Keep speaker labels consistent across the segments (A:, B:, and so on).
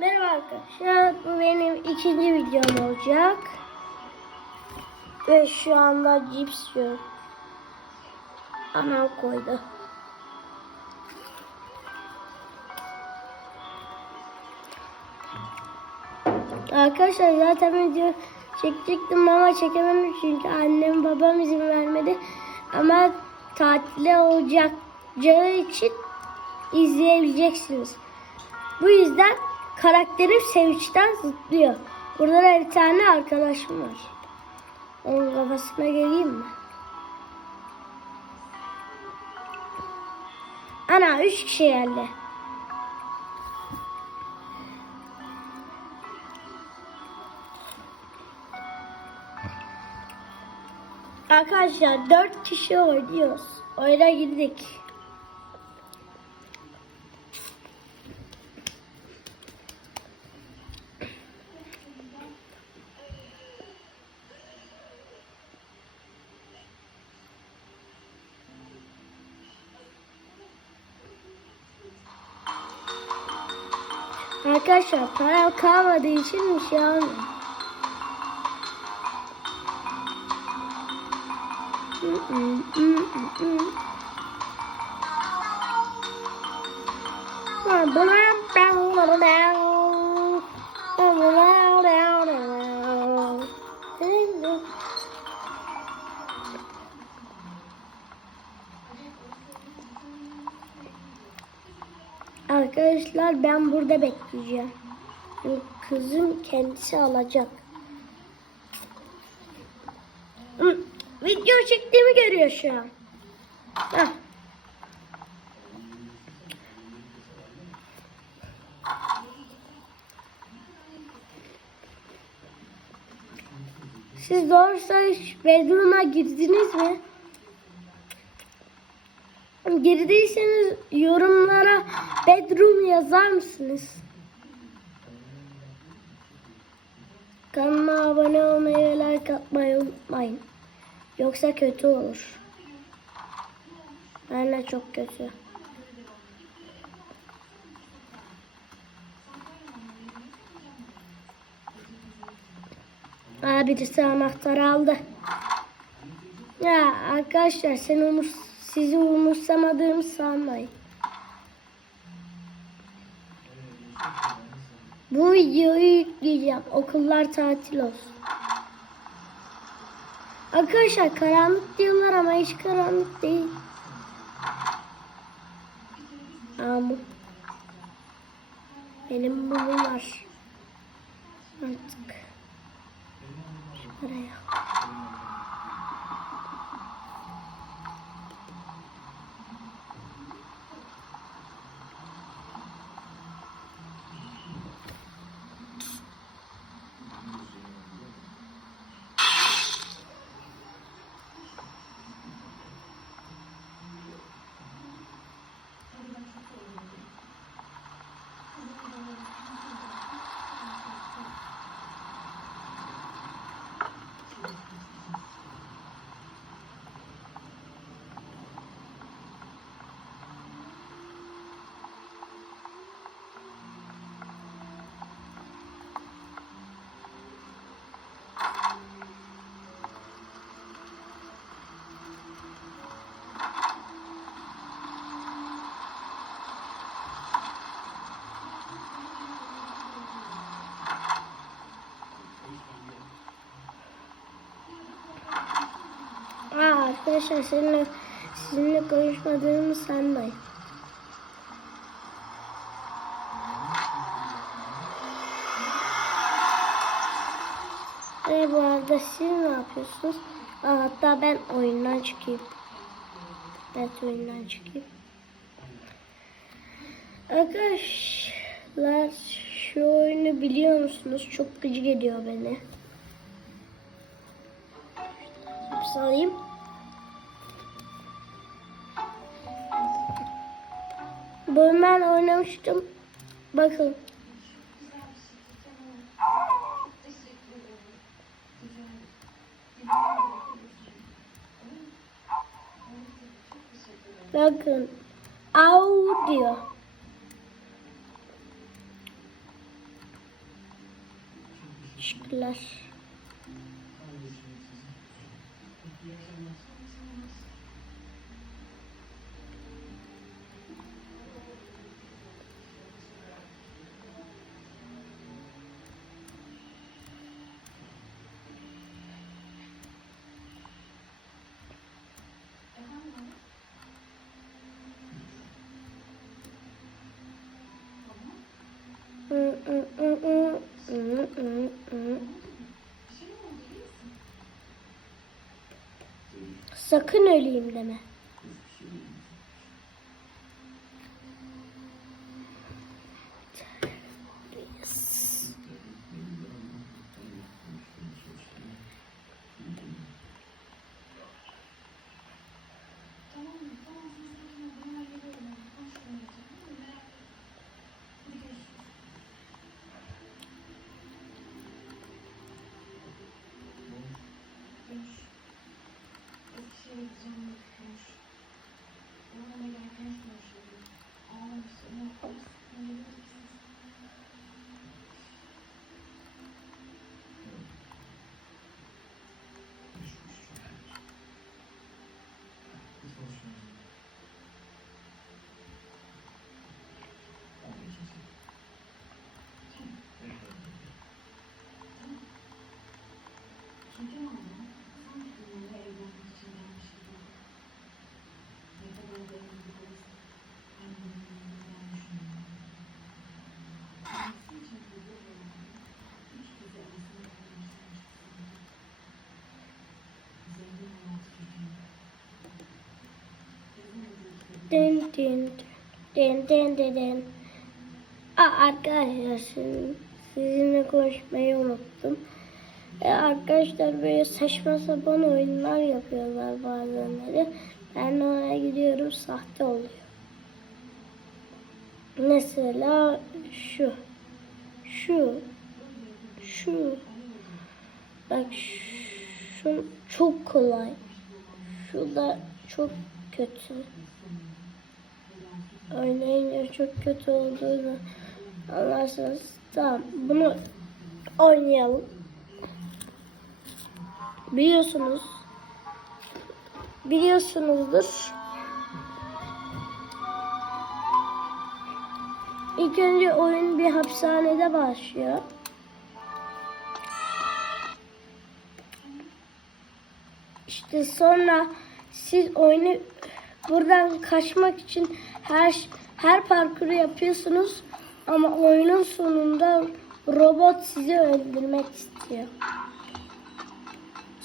A: Merhaba arkadaşlar. Bu benim ikinci videom olacak. Ve şu anda cips yiyorum. Anam koydu. Arkadaşlar zaten video çekecektim ama çekemedim çünkü annem babam izin vermedi. Ama tatile olacağı için izleyebileceksiniz. Bu yüzden karakterim sevinçten zıplıyor. Burada da bir tane arkadaşım var. Onun kafasına geleyim mi? Ana üç kişi geldi. Arkadaşlar dört kişi oynuyoruz. Oyuna girdik. Arkadaşlar para kalmadığı için bir şey almıyorum. Arkadaşlar ben burada bekleyeceğim. Kızım kendisi alacak. Video çektiğimi görüyor şu an. Hah. Siz doğrusu bedroom'a girdiniz mi? Girdiyseniz yorumlara bedroom yazar mısınız? Kanalıma abone olmayı ve like atmayı unutmayın. Yoksa kötü olur. Ben de çok kötü. Aa, birisi anahtarı aldı. Ya arkadaşlar sen umur, sizi umursamadığımı sanmayın. Bu videoyu yükleyeceğim. Okullar tatil olsun. Arkadaşlar karanlık diyorlar ama hiç karanlık değil. Ama benim mumum var. Artık şu arkadaşlar seninle sizinle konuşmadığımı sanmayın. E bu arada siz ne yapıyorsunuz? Aa, hatta ben oyundan çıkayım. Evet oyundan çıkayım. Arkadaşlar şu oyunu biliyor musunuz? Çok gıcık ediyor beni. Salayım. Bunu ben oynamıştım. Bakın. Bakın. Au diyor. Teşekkürler. Hı, hı, hı, hı, hı, hı, hı. Sakın öleyim deme. Din din din din din. Aa, arkadaşlar sizin- sizinle konuşmayı unuttum. E, arkadaşlar böyle saçma sapan oyunlar yapıyorlar bazenleri. Ben ona gidiyorum sahte oluyor. Mesela şu. Şu. Şu. Bak şu çok kolay. Şu da çok kötü. Oynayınca çok kötü olduğunu anlarsınız. Tamam bunu oynayalım. Biliyorsunuz. Biliyorsunuzdur. İlk önce oyun bir hapishanede başlıyor. İşte sonra siz oyunu buradan kaçmak için her her parkuru yapıyorsunuz ama oyunun sonunda robot sizi öldürmek istiyor.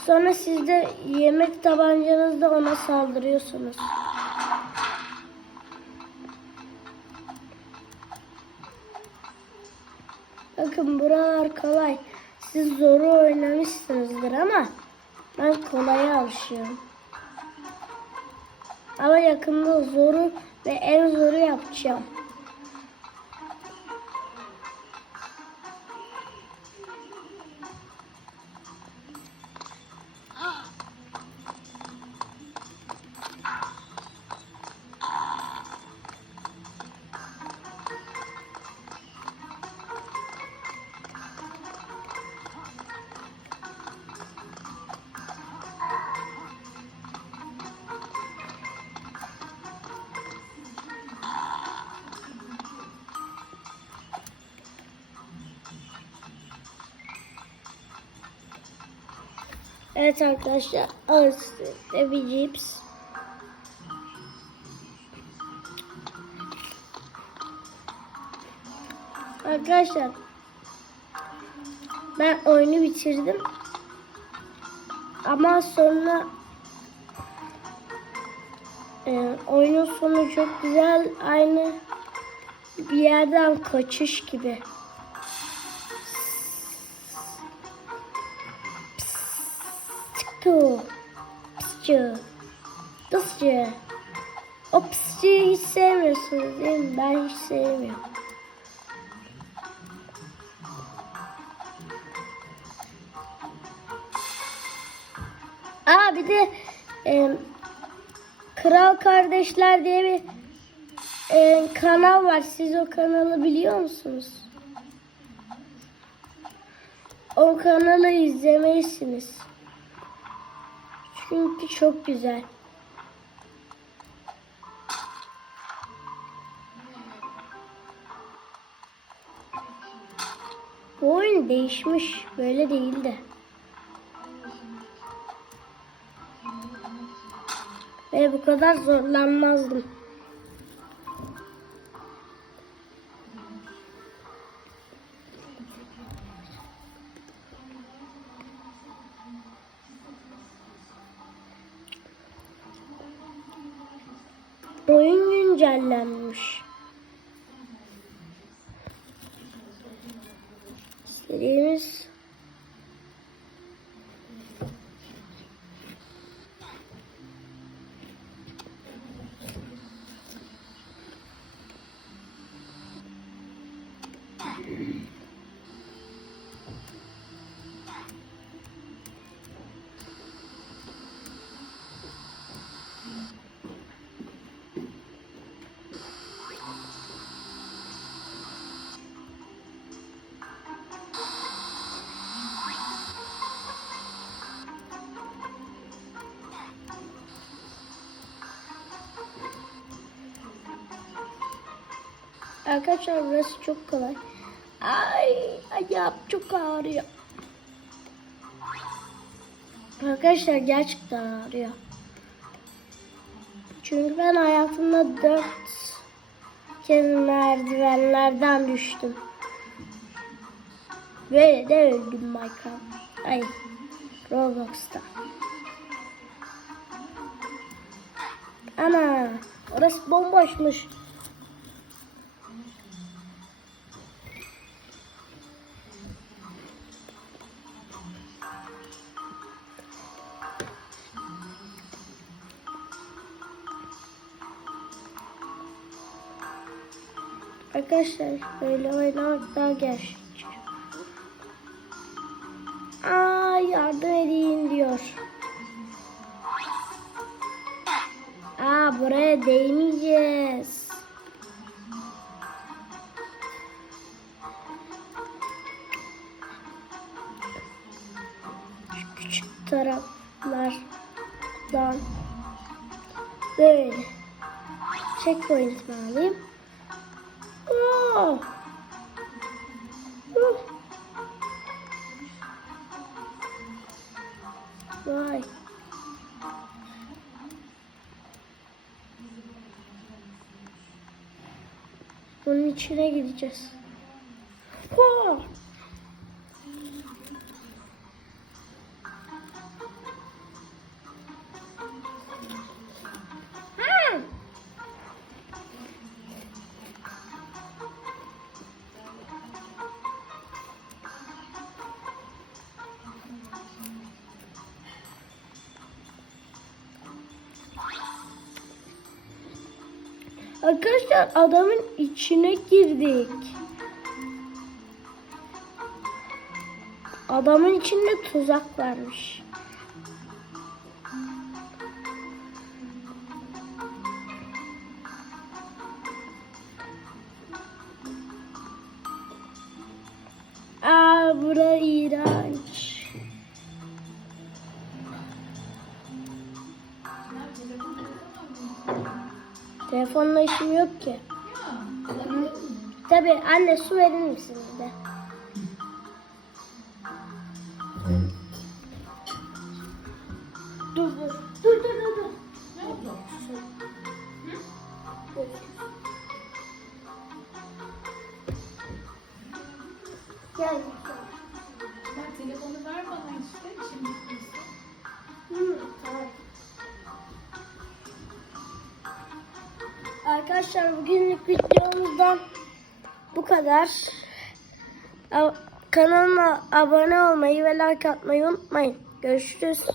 A: Sonra siz de yemek tabancanızla ona saldırıyorsunuz. Bakın buralar kolay. Siz zoru oynamışsınızdır ama ben kolaya alışıyorum. Ama yakında zoru ve en zoru yapacağım. Evet arkadaşlar al size bir cips. Arkadaşlar ben oyunu bitirdim. Ama sonra e, oyunun sonu çok güzel. Aynı bir yerden kaçış gibi. Çıktı. Pısçı. Pısçı. O pısçıyı hiç sevmiyorsunuz değil. Aa bir de e, Kral Kardeşler diye bir e, kanal var. Siz o kanalı biliyor musunuz? o kanalı izlemelisiniz. Çünkü çok güzel. Bu oyun değişmiş. Böyle değildi. Ve bu kadar zorlanmazdım. Güncellenmiş. İstediğimiz Arkadaşlar burası çok kolay. Ay ayağım çok ağrıyor. Arkadaşlar gerçekten ağrıyor. Çünkü ben hayatımda dört kez merdivenlerden düştüm. Böyle de öldüm Minecraft. Ay Roblox'ta. Ana orası bomboşmuş. Arkadaşlar böyle oynamak daha gerçekçi. Aa yardım edeyim diyor. Aa buraya değmeyeceğiz. Küçük taraflardan böyle checkpoint'imi alayım. Vay. Bunun içine gideceğiz. Arkadaşlar adamın içine girdik. Adamın içinde tuzak varmış. Aa bura iğrenç. Telefonla işim yok ki. Tabi anne su verir misin bize? Dur dur. Dur dur dur. dur. Gel.
B: Ya telefonu ver bana işte. Şimdi
A: Hı, Arkadaşlar bugünlük videomuzdan bu kadar. Kanalıma abone olmayı ve like atmayı unutmayın. Görüşürüz.